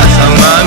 sama